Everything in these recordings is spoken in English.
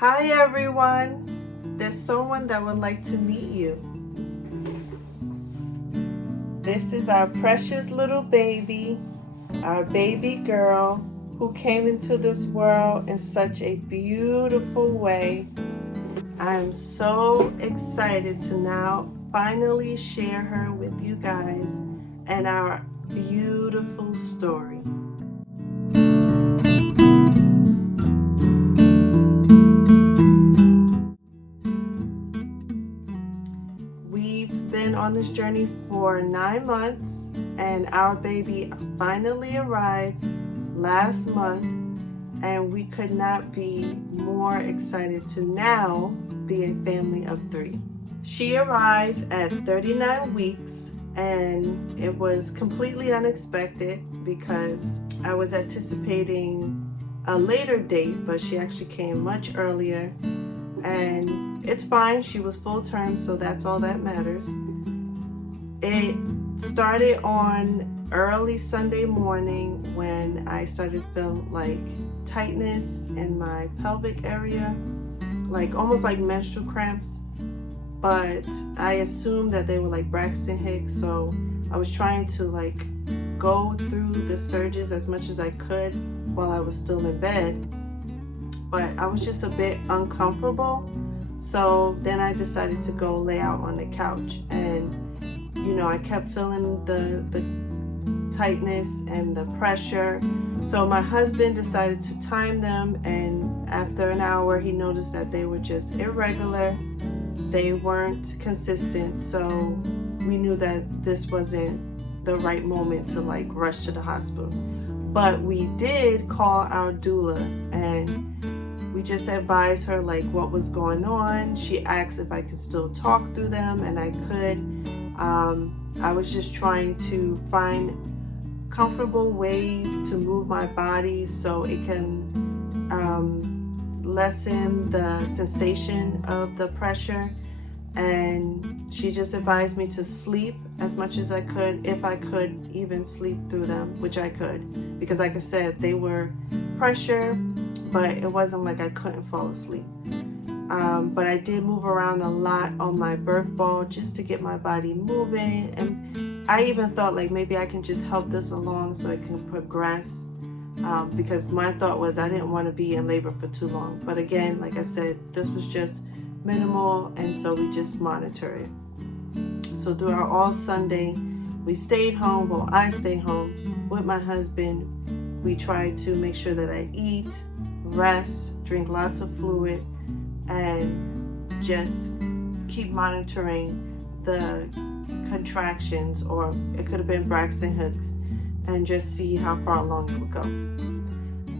Hi everyone, there's someone that would like to meet you. This is our precious little baby, our baby girl who came into this world in such a beautiful way. I'm so excited to now finally share her with you guys and our beautiful story. We've been on this journey for 9 months and our baby finally arrived last month, and we could not be more excited to now be a family of 3. She arrived at 39 weeks and it was completely unexpected because I was anticipating a later date, but she actually came much earlier, and it's fine. She was full term, so that's all that matters. It started on early Sunday morning when I started feeling like tightness in my pelvic area, like almost like menstrual cramps, but I assumed that they were like Braxton Hicks, so I was trying to like go through the surges as much as I could while I was still in bed, but I was just a bit uncomfortable. So then I decided to go lay out on the couch, and I kept feeling the tightness and the pressure. So my husband decided to time them, and after an hour he noticed that they were just irregular. They weren't consistent, so we knew that this wasn't the right moment to like rush to the hospital. But we did call our doula, and we just advised her like what was going on. She asked if I could still talk through them, and I could. I was just trying to find comfortable ways to move my body so it can lessen the sensation of the pressure. And she just advised me to sleep as much as I could, if I could even sleep through them, which I could, because like I said, they were pressure, but it wasn't like I couldn't fall asleep. But I did move around a lot on my birth ball just to get my body moving, and I even thought like maybe I can just help this along so it can progress, because my thought was I didn't want to be in labor for too long. But again, like I said, this was just minimal, and so we just monitor it. So throughout all Sunday, we stayed home. Well, I stayed home with my husband. We tried to make sure that I eat, rest, drink lots of fluid, and just keep monitoring the contractions, or it could have been Braxton Hicks, and just see how far along it would go.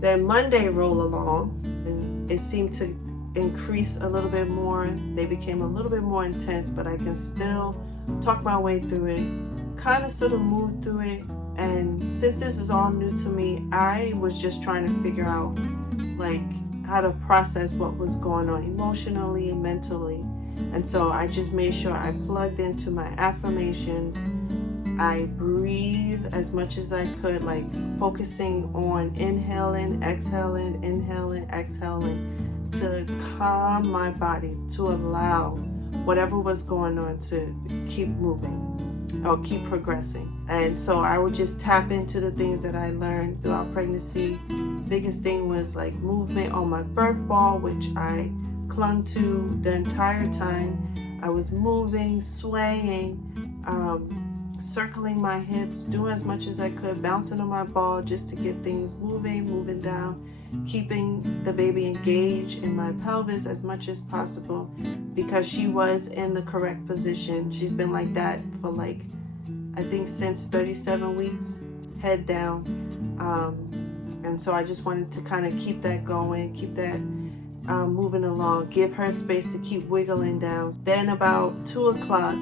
Then Monday rolled along, and it seemed to increase a little bit more. They became a little bit more intense, but I can still talk my way through it, kind of sort of move through it. And since this is all new to me, I was just trying to figure out like how to process what was going on emotionally and mentally. And so I just made sure I plugged into my affirmations. I breathed as much as I could, like focusing on inhaling, exhaling, inhaling, exhaling, to calm my body, to allow whatever was going on to keep moving or keep progressing. And so I would just tap into the things that I learned throughout pregnancy. Biggest thing was like movement on my birth ball, which I clung to the entire time. I was moving, swaying, circling my hips, doing as much as I could, bouncing on my ball just to get things moving down, keeping the baby engaged in my pelvis as much as possible, because she was in the correct position. She's been like that for like, I think since 37 weeks, head down. And so I just wanted to kind of keep that going, keep that moving along, give her space to keep wiggling down. Then about 2 o'clock,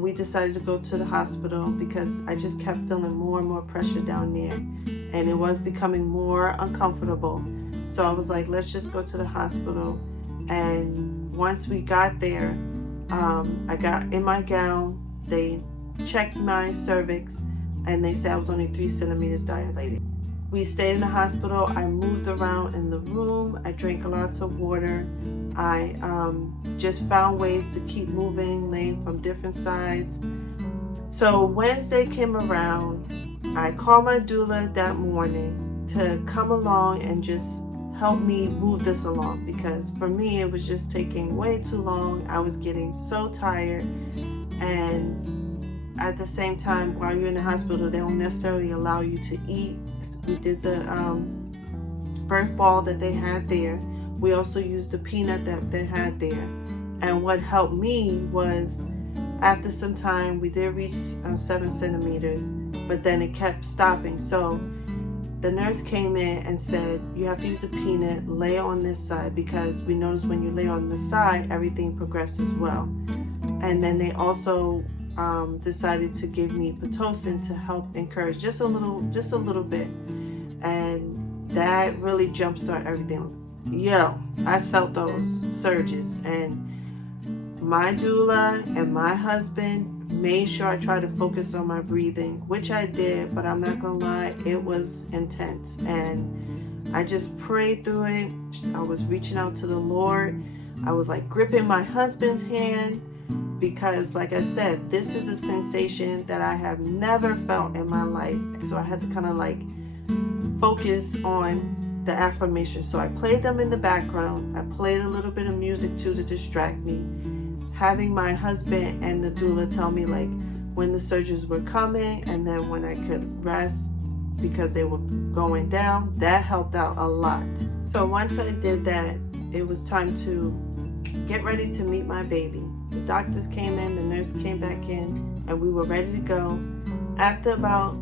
we decided to go to the hospital because I just kept feeling more and more pressure down there, and it was becoming more uncomfortable. So I was like, let's just go to the hospital. And once we got there, I got in my gown. They checked my cervix, and they said I was only 3 centimeters dilated. We stayed in the hospital. I moved around in the room. I drank lots of water. I just found ways to keep moving, laying from different sides. So Wednesday came around. I called my doula that morning to come along and just help me move this along, because for me it was just taking way too long. I was getting so tired, and at the same time, while you're in the hospital, they don't necessarily allow you to eat. We did the birth ball that they had there. We also used the peanut that they had there. And what helped me was, after some time, we did reach 7 centimeters, but then it kept stopping. So the nurse came in and said, you have to use the peanut, lay on this side, because we noticed when you lay on the side, everything progresses well. And then they also decided to give me Pitocin to help encourage just a little bit. And that really jumpstarted everything. I felt those surges, and my doula and my husband made sure I tried to focus on my breathing, which I did, but I'm not gonna lie, it was intense. And I just prayed through it. I was reaching out to the Lord. I was like gripping my husband's hand, because like I said, this is a sensation that I have never felt in my life. So I had to kind of like focus on the affirmation. So I played them in the background. I played a little bit of music too to distract me. Having my husband and the doula tell me like when the surgeries were coming and then when I could rest because they were going down, that helped out a lot. So once I did that, it was time to get ready to meet my baby. The doctors came in, the nurse came back in, and we were ready to go. After about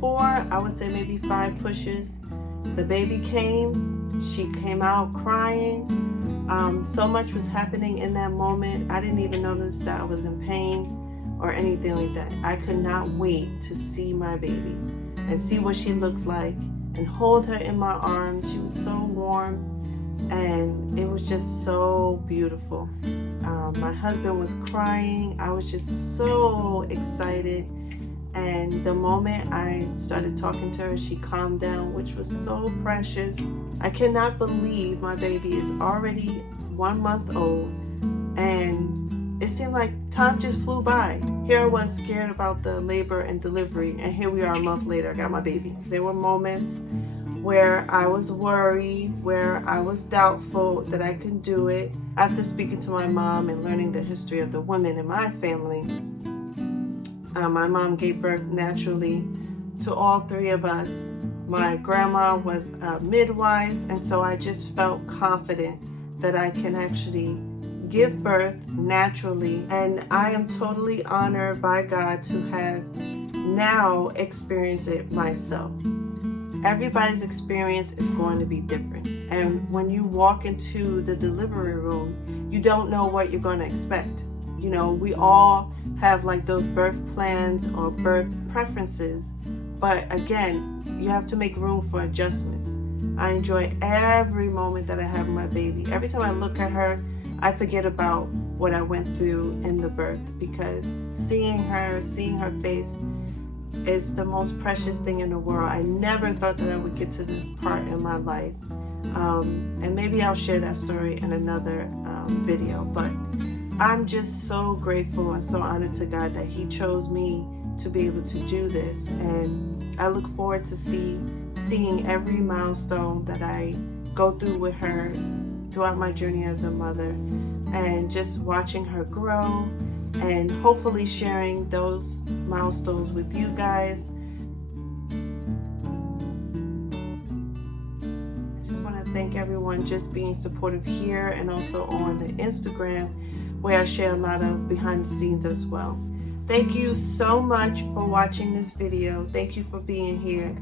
4, I would say maybe 5 pushes, the baby came. She came out crying. So much was happening in that moment. I didn't even notice that I was in pain or anything like that. I could not wait to see my baby and see what she looks like and hold her in my arms. She was so warm, and it was just so beautiful. My husband was crying. I was just so excited. And the moment I started talking to her, she calmed down, which was so precious. I cannot believe my baby is already 1 month old, and it seemed like time just flew by. Here I was scared about the labor and delivery, and here we are a month later, I got my baby. There were moments where I was worried, where I was doubtful that I could do it. After speaking to my mom and learning the history of the women in my family, my mom gave birth naturally to all 3 of us. My grandma was a midwife, and so I just felt confident that I can actually give birth naturally. And I am totally honored by God to have now experienced it myself. Everybody's experience is going to be different. And when you walk into the delivery room, you don't know what you're going to expect. You know, we all have like those birth plans or birth preferences, but again, you have to make room for adjustments. I enjoy every moment that I have with my baby. Every time I look at her, I forget about what I went through in the birth, because seeing her face is the most precious thing in the world. I never thought that I would get to this part in my life. And maybe I'll share that story in another video, but I'm just so grateful and so honored to God that He chose me to be able to do this. And I look forward to seeing every milestone that I go through with her throughout my journey as a mother, and just watching her grow and hopefully sharing those milestones with you guys. I just want to thank everyone just being supportive here and also on the Instagram, where I share a lot of behind the scenes as well. Thank you so much for watching this video. Thank you for being here.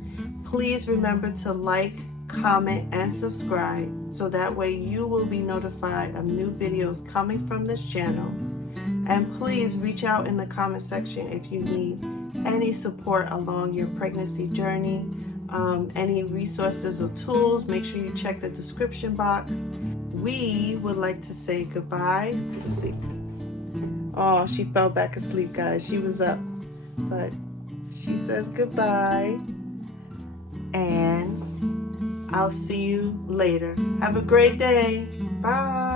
Please remember to like, comment, and subscribe, so that way you will be notified of new videos coming from this channel. And please reach out in the comment section if you need any support along your pregnancy journey, any resources or tools. Make sure you check the description box. We would like to say goodbye. Let's see. Oh, she fell back asleep, guys. She was up, but she says goodbye. And I'll see you later. Have a great day. Bye.